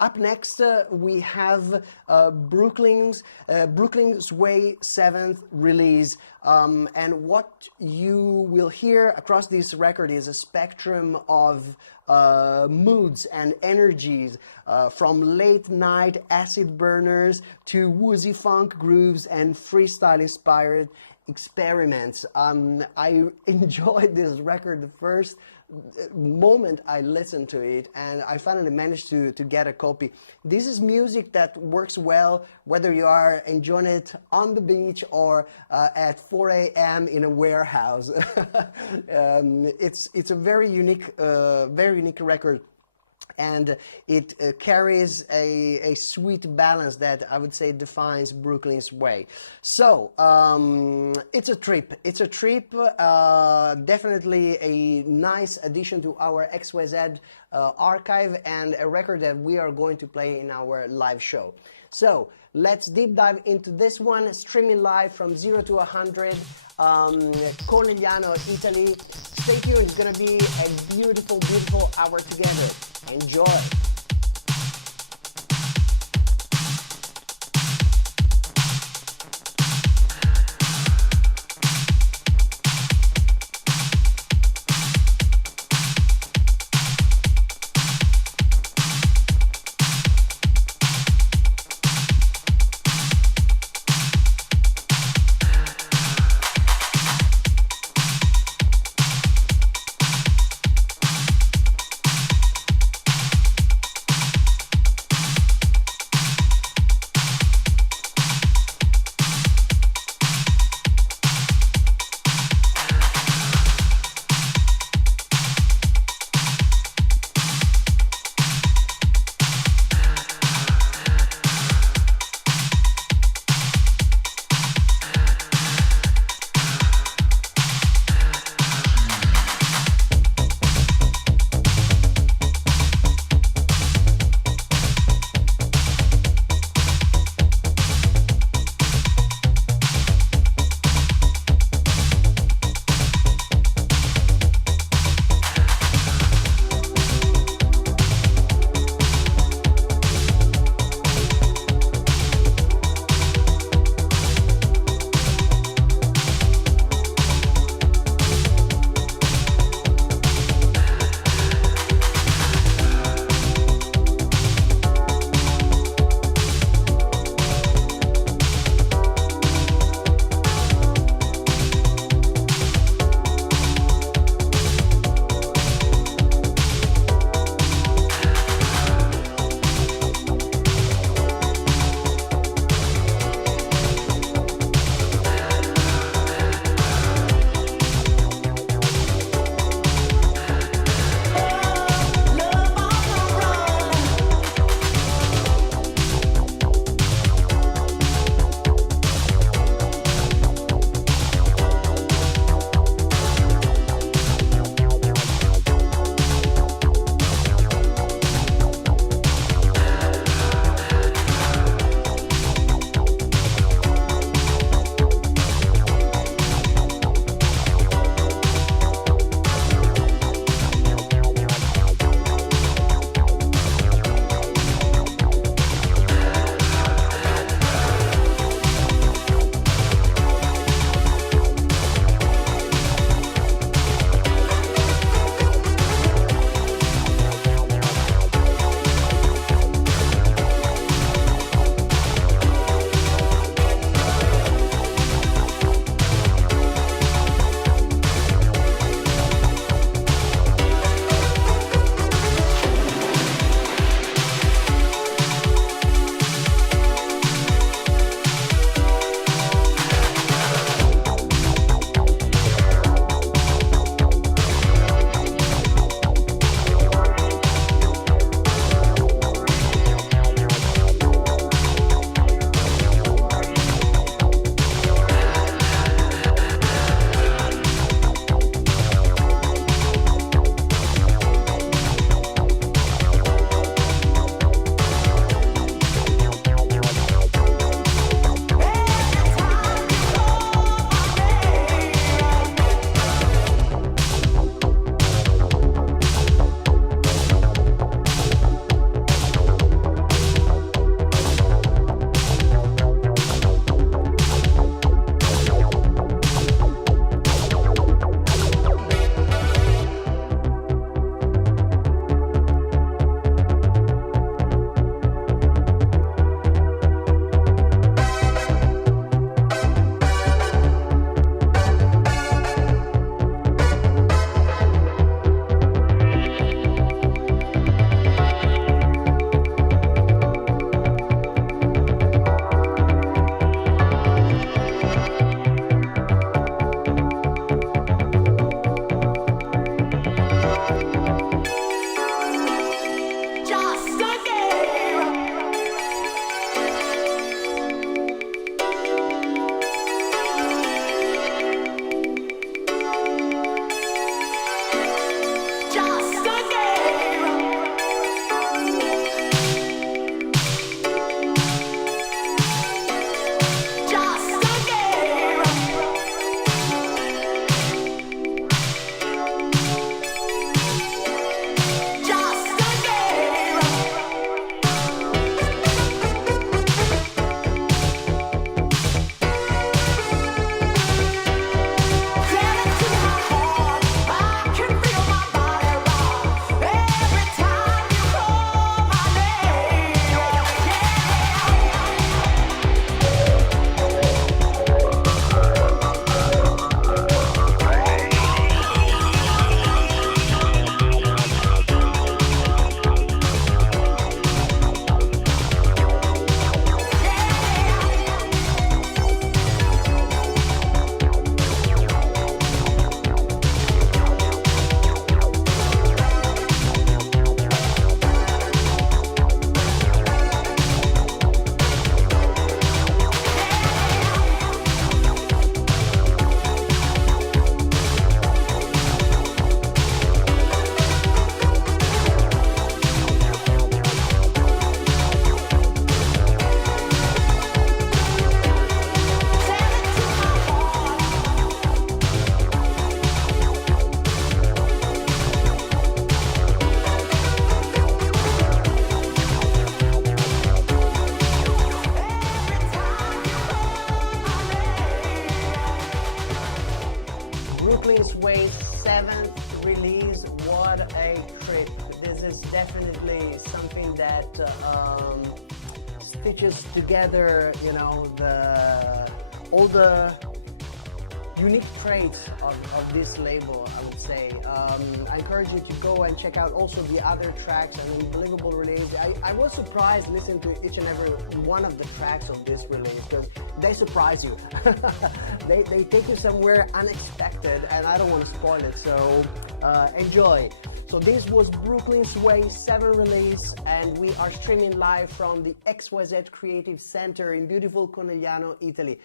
Up next, we have Brooklyn's Way 7th release. And what you will hear across this record is a spectrum of moods and energies, from late night acid burners to woozy funk grooves and freestyle inspired experiments. I enjoyed this record the first moment I listened to it, and I finally managed to get a copy. This is music that works well whether you are enjoying it on the beach or at 4 a.m. in a warehouse. It's a very unique record. And it carries a sweet balance that I would say defines Brooklyn's Way. So it's a trip. It's a trip. Definitely a nice addition to our XYZ archive, and a record that we are going to play in our live show. So let's deep dive into this one, streaming live from 0 to 100, Cornigliano, Italy. Stay tuned. It's gonna be a beautiful, beautiful hour together. Enjoy. stitches together, you know, all the unique traits of this label, I would say. I encourage you to go and check out also the other tracks, an unbelievable release. I was surprised listening to each and every one of the tracks of this release, because they surprise you. they take you somewhere unexpected, and I don't want to spoil it, so enjoy. So this was Brooklyn's Way 7 release, and we are streaming live from the XYZ Creative Center in beautiful Conegliano, Italy.